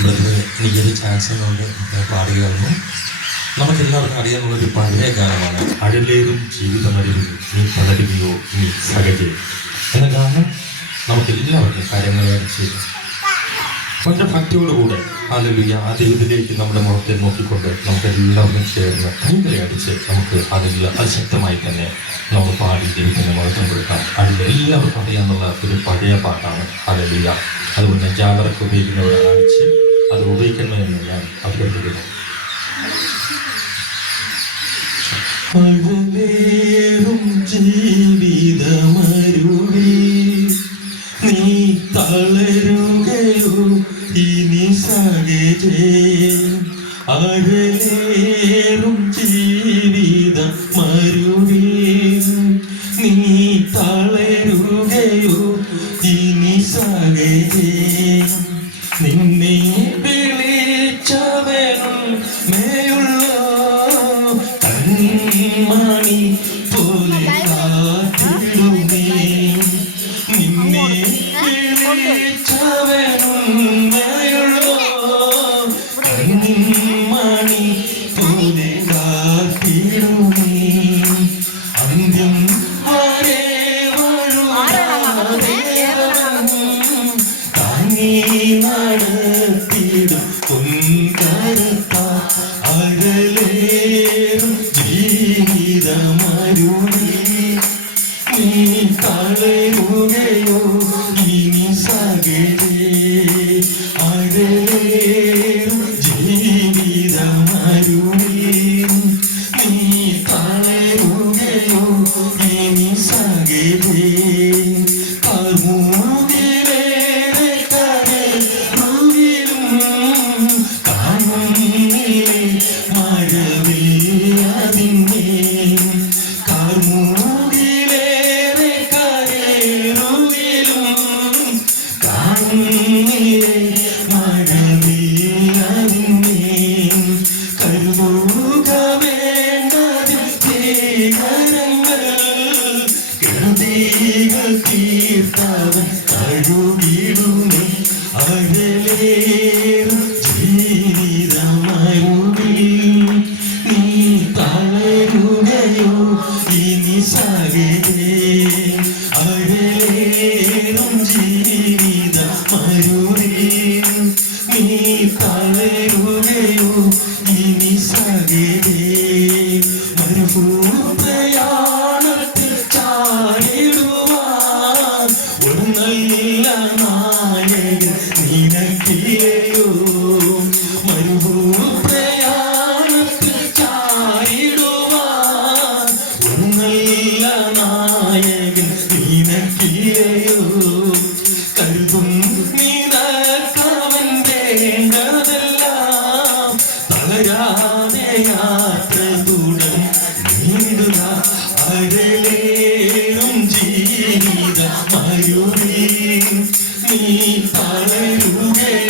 Brother എനിക്കൊരു chance എന്നുകൊണ്ട് ഞാൻ പാടുകയായിരുന്നു നമുക്കെല്ലാവർക്കും അറിയാനുള്ളൊരു പഴയ ഗാനമാണ്. അഴലേറും ജീവിതമരും നീ പലരുകയോ നീ സഹജേ എന്ന ഗാനം നമുക്കെല്ലാവർക്കും കാര്യങ്ങൾ ചെയ്തു. വളരെ ഭക്തിയോടുകൂടെ ഹാലലുയ ആ ദൈവത്തിലേക്ക് നമ്മുടെ മുഖത്തെ നോക്കിക്കൊണ്ട് നമുക്ക് എല്ലാവർക്കും ചേർന്ന് കൈകളെ അടിച്ച് നമുക്ക് അതിൽ അതിശക്തമായി തന്നെ നമ്മൾ പാടി ദൈവത്തിന്റെ മുഖത്തും കൊടുക്കാം. അതിൽ എല്ലാവർക്കും അറിയാമെന്നുള്ള ഒരു പഴയ പാട്ടാണ് ഹാലലുയ അതുകൊണ്ട് ജാഗ്രത ഉപയോഗിക്കുന്നവരാണ് അടിച്ച് അത് ഉപയോഗിക്കണമെന്ന് ഞാൻ അഭ്യർത്ഥിക്കുന്നു. അഴലേറും ജീവിതമരുവേ നീ തളരുകയോ ഇനി സകജേ അഴലേറും നീ തളരുകയോ ഇനി സകജേ നിന്നെ വിളിച്ചവനും മേയുള്ള കൺമണി പോലെ കാത്തിടുമേ നിന്നെ വിളിച്ചവനും മേയുള്ള കൺമണി പോലെ കാത്തിടുമേ അന്ത്യം വരെ വഴുവാതെ താങ്ങി നടത്തിടും പൊൻകരുത്ത അകലേറും ജീവിതമരുളി നീ തളരുകയോ ഇനി സകലേ അകലേറും ജീവിതമരുളി തീർത്തവൻ കഴുകിടുമേ അഴലേറും ജീവിതമരുവിൽ നീ തളരുകയോ ഇനി സകലേ തളരുകയോ ഇനി സകലേ. മരുഭൂപ്രയാണത്തിൽ ചാടിടുവാൻ ഒരു നല്ല നായകൻ നിനക്കില്ലയോ? യാത്ര തുടരും നീടുക അരലേറും ജീവിത മരുവേ നീ തളരുകയോ